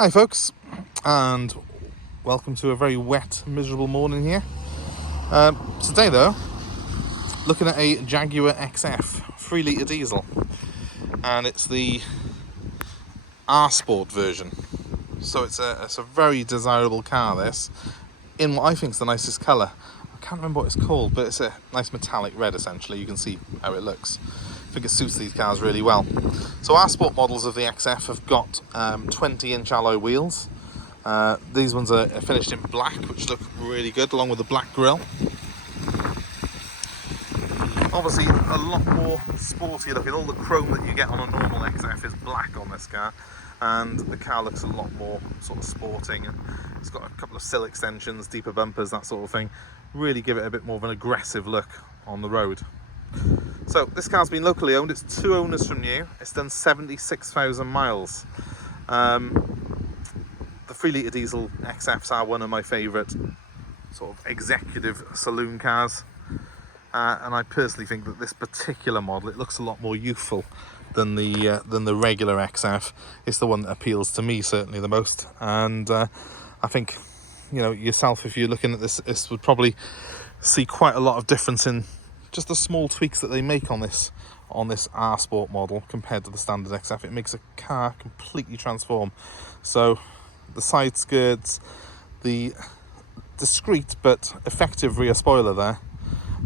Hi folks, and welcome to a very wet, miserable morning here. Today though, looking at a Jaguar XF 3-litre diesel, and it's the R-SPORT version. So it's a very desirable car, this, in what I think is the nicest colour. I can't remember what it's called, but it's a nice metallic red essentially. You can see how it looks. I think it suits these cars really well. So R-SPORT models of the XF have got 20-inch alloy wheels. These ones are finished in black, which look really good, along with the black grille. Obviously a lot more sporty looking. All the chrome that you get on a normal XF is black on this car, and the car looks a lot more sort of sporting. It's got a couple of sill extensions, deeper bumpers, that sort of thing. Really give it a bit more of an aggressive look on the road. So this car's been locally owned. It's 2 owners from new. It's done 76,000 miles. The 3-litre diesel XFs are one of my favourite sort of executive saloon cars, and I personally think that this particular model, it looks a lot more youthful than the regular XF. It's the one that appeals to me certainly the most, and I think, you know, yourself, if you're looking at this would probably see quite a lot of difference in just the small tweaks that they make on this R-SPORT model compared to the standard XF. It makes a car completely transform. So the side skirts, the discreet but effective rear spoiler there,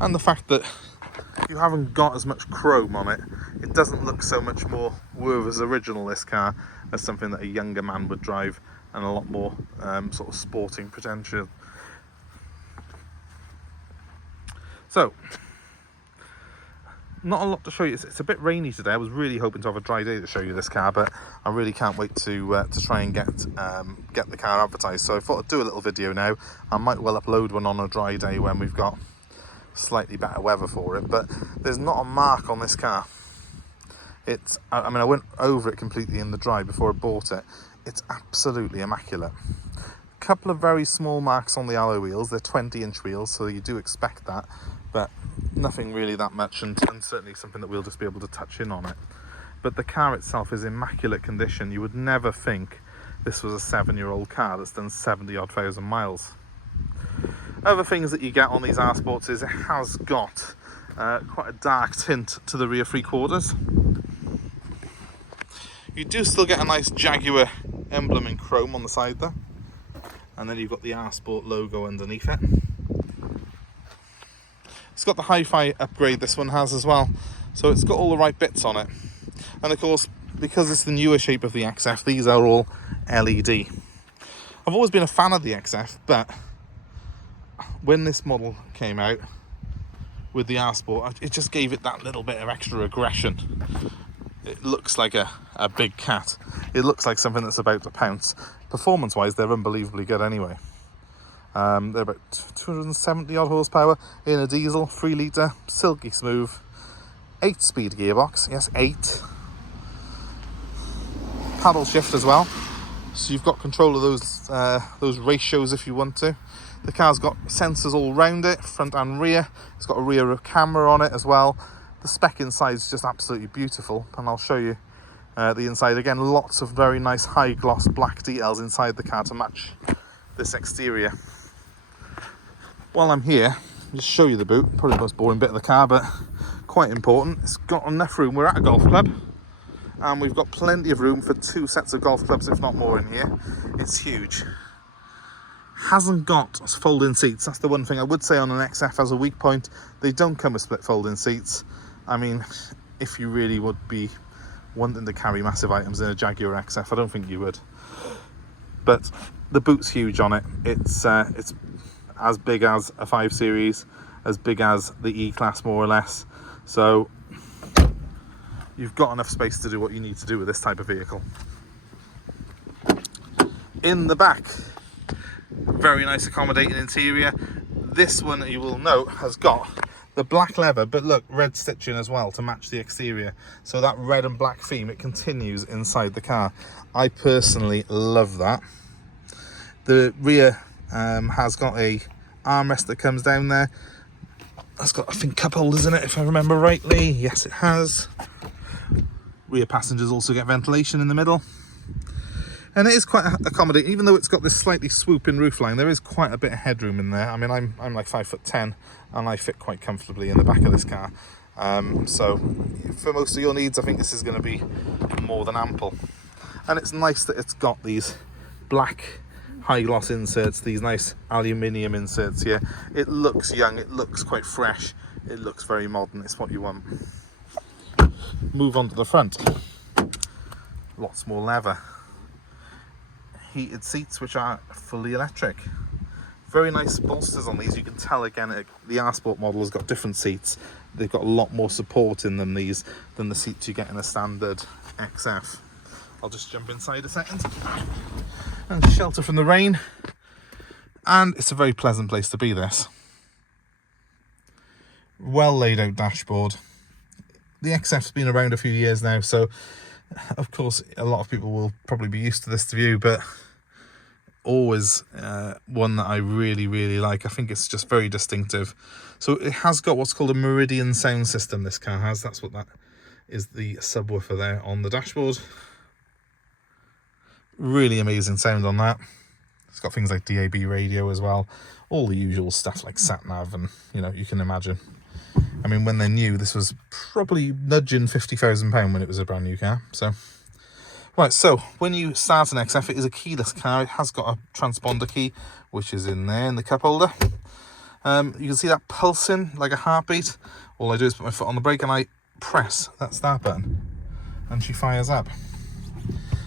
and the fact that you haven't got as much chrome on it, it doesn't look so much more Werther's original, this car, as something that a younger man would drive, and a lot more sort of sporting potential. So not a lot to show you. It's a bit rainy today. I was really hoping to have a dry day to show you this car, but I really can't wait to try and get the car advertised. So I thought I'd do a little video now. I might well upload one on a dry day when we've got slightly better weather for it. But there's not a mark on this car. I mean, I went over it completely in the dry before I bought it. It's absolutely immaculate. A couple of very small marks on the alloy wheels. They're 20-inch wheels, so you do expect that, but nothing really that much, and certainly something that we'll just be able to touch in on it. But the car itself is immaculate condition. You would never think this was a 7-year-old car that's done 70-odd thousand miles. Other things that you get on these R-SPORTs is it has got quite a dark tint to the rear 3/4. You do still get a nice Jaguar emblem in chrome on the side there, and then you've got the R-SPORT logo underneath it. It's got the hi-fi upgrade, this one has as well, so it's got all the right bits on it. And of course, because it's the newer shape of the XF, these are all LED. I've always been a fan of the XF, but when this model came out with the R-SPORT, it just gave it that little bit of extra aggression. It looks like a big cat. It looks like something that's about to pounce. Performance-wise, they're unbelievably good anyway. They're about 270 odd horsepower in a diesel, 3-litre, silky smooth, 8-speed gearbox. Yes, 8. Paddle shift as well, so you've got control of those ratios if you want to. The car's got sensors all around it, front and rear. It's got a rear camera on it as well. The spec inside is just absolutely beautiful, and I'll show you the inside again. Lots of very nice high gloss black details inside the car to match this exterior. While I'm here, I'll just show you the boot. Probably the most boring bit of the car, but quite important. It's got enough room. We're at a golf club, and we've got plenty of room for 2 sets of golf clubs, if not more, in here. It's huge. Hasn't got folding seats. That's the one thing I would say on an XF as a weak point. They don't come with split folding seats. I mean, if you really would be wanting to carry massive items in a Jaguar XF, I don't think you would. But the boot's huge on it. It's as big as a 5 Series, as big as the E-Class more or less. So you've got enough space to do what you need to do with this type of vehicle. In the back, very nice accommodating interior. This one, you will note, has got the black leather, but look, red stitching as well to match the exterior. So that red and black theme, it continues inside the car. I personally love that. The rear has got a armrest that comes down there. That's got, I think, cup holders in it, if I remember rightly. Yes, it has. Rear passengers also get ventilation in the middle. And it is quite accommodating, even though it's got this slightly swooping roofline. There is quite a bit of headroom in there. I mean, I'm like 5'10", and I fit quite comfortably in the back of this car. So for most of your needs, I think this is going to be more than ample. And it's nice that it's got these black high gloss inserts, these nice aluminium inserts here. It looks young, it looks quite fresh, it looks very modern. It's what you want. Move on to the front. Lots more leather. Heated seats, which are fully electric. Very nice bolsters on these. You can tell again, the R-Sport model has got different seats. They've got a lot more support in them than the seats you get in a standard XF. I'll just jump inside a second. And shelter from the rain. And it's a very pleasant place to be, this. Well laid out dashboard. The XF's been around a few years now, so of course a lot of people will probably be used to this view, but always one that I really like. I think it's just very distinctive. So it has got what's called a Meridian sound system, this car has. That's what that is, the subwoofer there on the dashboard. Really amazing sound on that. It's got things like DAB radio as well, all the usual stuff like sat nav, and you can imagine. I mean, when they're new, this was probably nudging £50,000 when it was a brand new car. So right, so when you start an XF, it is a keyless car. It has got a transponder key, which is in there in the cup holder. You can see that pulsing like a heartbeat. All I do is put my foot on the brake and I press that start button, and she fires up.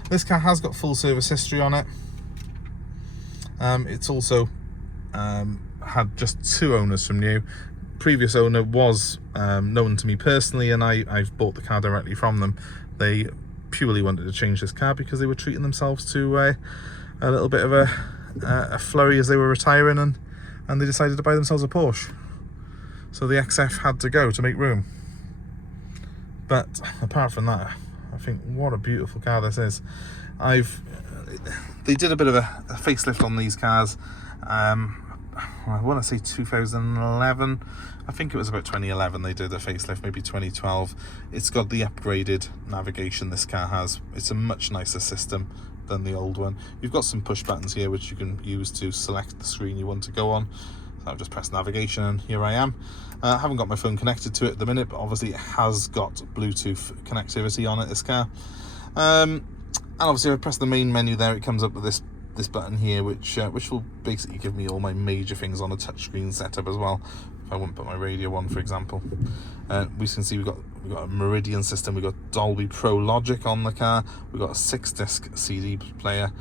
This car has got full service history on it. It's also had just 2 owners from new. Previous owner was known to me personally, and I've bought the car directly from them. They purely wanted to change this car because they were treating themselves to a little bit of a flurry as they were retiring, and they decided to buy themselves a Porsche. So the XF had to go to make room. But apart from that, I think what a beautiful car this is. They did a bit of a facelift on these cars. I want to say 2011. I think it was about 2011 they did a facelift, maybe 2012. It's got the upgraded navigation this car has. It's a much nicer system than the old one. You've got some push buttons here which you can use to select the screen you want to go on. So I've just pressed navigation and here I am. I haven't got my phone connected to it at the minute, but obviously it has got Bluetooth connectivity on it, this car. And obviously if I press the main menu there, it comes up with this button here, which will basically give me all my major things on a touchscreen setup as well. If I want to put my radio on, for example. We can see we've got a Meridian system, we've got Dolby Pro Logic on the car, we've got a 6-disc CD player.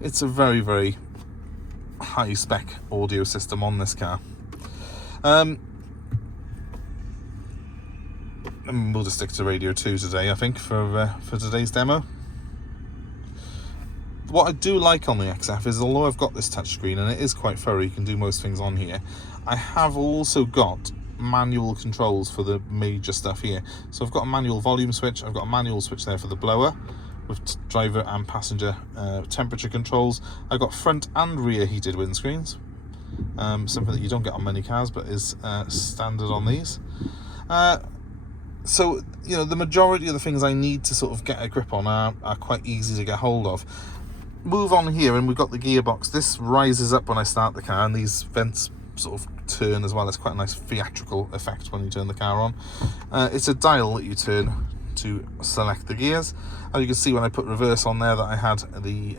It's a very high spec audio system on this car. And we'll just stick to radio 2 today, I think, for today's demo. What I do like on the XF is, although I've got this touchscreen and it is quite thorough, you can do most things on here, I have also got manual controls for the major stuff here. So I've got a manual volume switch, I've got a manual switch there for the blower, with driver and passenger temperature controls. I've got front and rear heated windscreens, something that you don't get on many cars but is standard on these. So, the majority of the things I need to sort of get a grip on are quite easy to get hold of. Move on here and we've got the gearbox. This rises up when I start the car, and these vents sort of turn as well. It's quite a nice theatrical effect when you turn the car on. It's a dial that you turn to select the gears. As you can see, when I put reverse on there, that I had the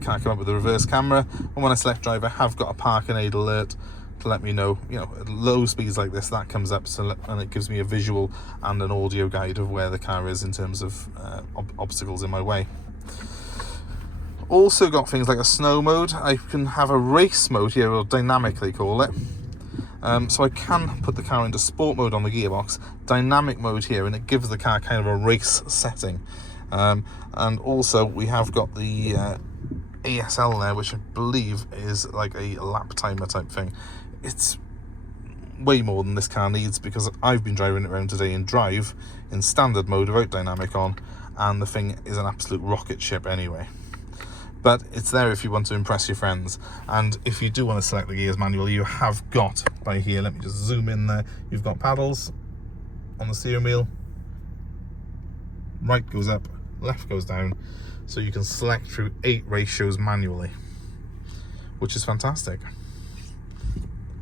car come up with the reverse camera, and when I select drive, I have got a park and aid alert to let me know, at low speeds like this, that comes up, and it gives me a visual and an audio guide of where the car is in terms of obstacles in my way. Also got things like a snow mode. I can have a race mode here, or dynamic they call it. So I can put the car into sport mode on the gearbox, dynamic mode here, and it gives the car kind of a race setting. And also we have got the ASL there, which I believe is like a lap timer type thing. It's way more than this car needs, because I've been driving it around today in drive in standard mode without dynamic on, and the thing is an absolute rocket ship anyway. But it's there if you want to impress your friends. And if you do want to select the gears manually, you have got by here, let me just zoom in there, you've got paddles on the steering wheel. Right goes up, left goes down. so you can select through 8 ratios manually, which is fantastic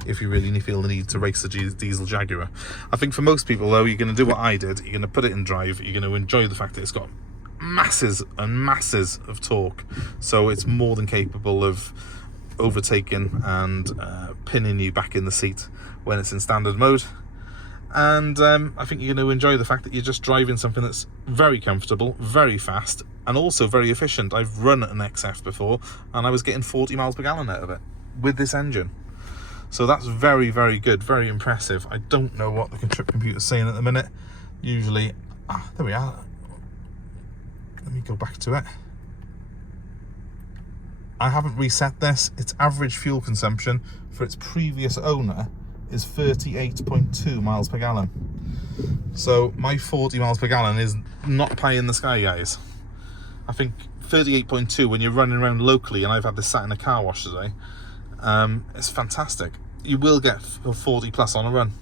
if you really feel the need to race a diesel Jaguar. I think for most people though, you're going to do what I did. You're going to put it in drive. You're going to enjoy the fact that it's got masses and masses of torque, so it's more than capable of overtaking and pinning you back in the seat when it's in standard mode. And I think you're going to enjoy the fact that you're just driving something that's very comfortable, very fast, and also very efficient. I've run an XF before and I was getting 40 miles per gallon out of it with this engine. So that's very, very good, very impressive. I don't know what the trip computer's saying at the minute. Usually, there we are. Let me go back to it. I haven't reset this. Its average fuel consumption for its previous owner is 38.2 miles per gallon. So my 40 miles per gallon is not pie in the sky, guys. I think 38.2 when you're running around locally, and I've had this sat in a car wash today, it's fantastic. You will get 40 plus on a run.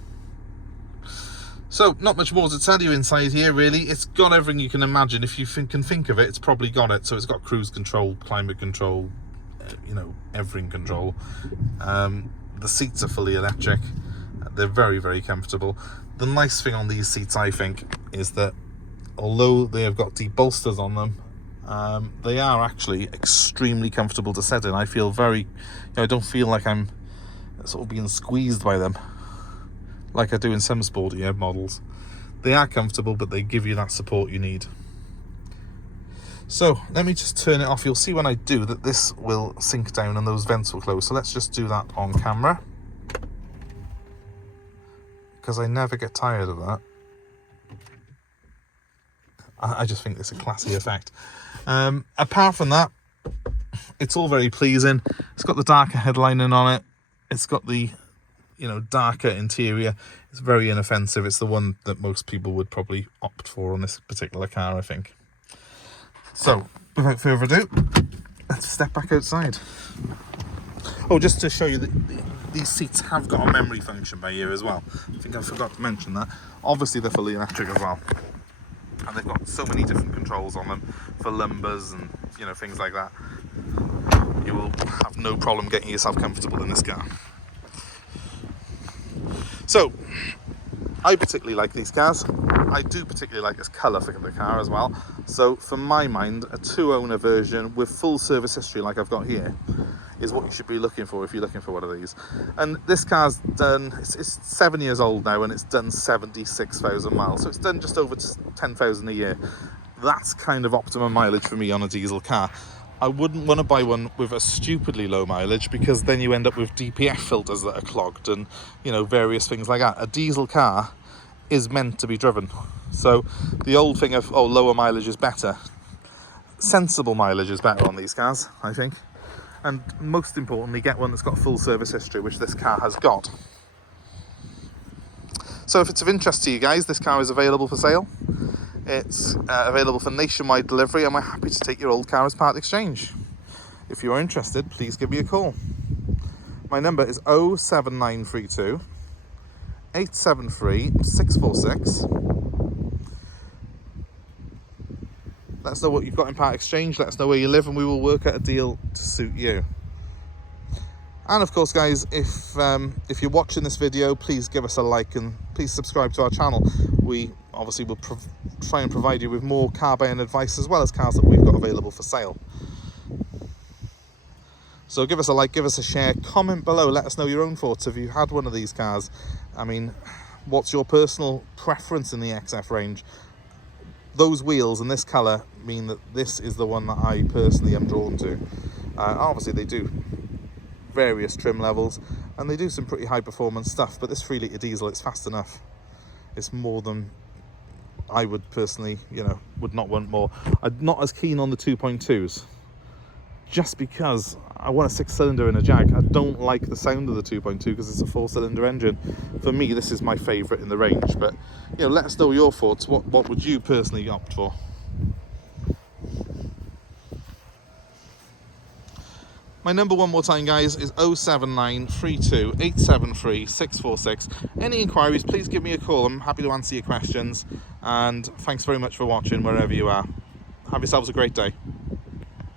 So not much more to tell you inside here really. It's got everything you can imagine. If you can think of it, it's probably got it. So it's got cruise control, climate control, you know, everything control. The seats are fully electric. They're very, very comfortable. The nice thing on these seats, I think, is that although they have got deep bolsters on them, they are actually extremely comfortable to sit in. I feel very, you know, I don't feel like I'm sort of being squeezed by them like I do in some sporty models. They are comfortable, but they give you that support you need. So let me just turn it off. You'll see when I do that this will sink down and those vents will close. So let's just do that on camera, because I never get tired of that. I just think it's a classy effect. Apart from that, it's all very pleasing. It's got the darker headlining on it. It's got the, you know, darker interior. It's very inoffensive. It's the one that most people would probably opt for on this particular car, I think. So, without further ado, let's step back outside. Oh, just to show you that these seats have got a memory function by here as well. I think I forgot to mention that. Obviously, they're fully electric as well. And they've got so many different controls on them for lumbers and, you know, things like that. You will have no problem getting yourself comfortable in this car. So, I particularly like these cars. I do particularly like this colour for the car as well. So, for my mind, a 2-owner version with full service history like I've got here is what you should be looking for if you're looking for one of these. And this car's done, it's 7 years old now, and it's done 76,000 miles. So it's done just over 10,000 a year. That's kind of optimum mileage for me on a diesel car. I wouldn't want to buy one with a stupidly low mileage, because then you end up with DPF filters that are clogged and, you know, various things like that. A diesel car is meant to be driven. So the old thing of, oh, lower mileage is better. Sensible mileage is better on these cars, I think. And most importantly, get one that's got full service history, which this car has got. So if it's of interest to you guys, this car is available for sale. It's available for nationwide delivery, and we're happy to take your old car as part exchange. If you are interested, please give me a call. My number is 07932 873 646. Let us know what you've got in part exchange, let us know where you live, and we will work out a deal to suit you. And of course, guys, if you're watching this video, please give us a like and please subscribe to our channel. We obviously will try and provide you with more car buying advice, as well as cars that we've got available for sale. So give us a like, give us a share, comment below, let us know your own thoughts. Have you had one of these cars? I mean, what's your personal preference in the XF range? Those wheels and this colour mean that this is the one that I personally am drawn to. Obviously they do various trim levels and they do some pretty high performance stuff, but this 3 litre diesel, it's fast enough. It's more than I would personally, you know, would not want more. I'm not as keen on the 2.2s, just because I want a 6-cylinder in a Jag. I don't like the sound of the 2.2 because it's a 4-cylinder engine. For me, this is my favourite in the range, but, you know, let us know your thoughts. What would you personally opt for? My number, one more time, guys, is 07932 873 646. Any inquiries, please give me a call. I'm happy to answer your questions. And thanks very much for watching wherever you are. Have yourselves a great day.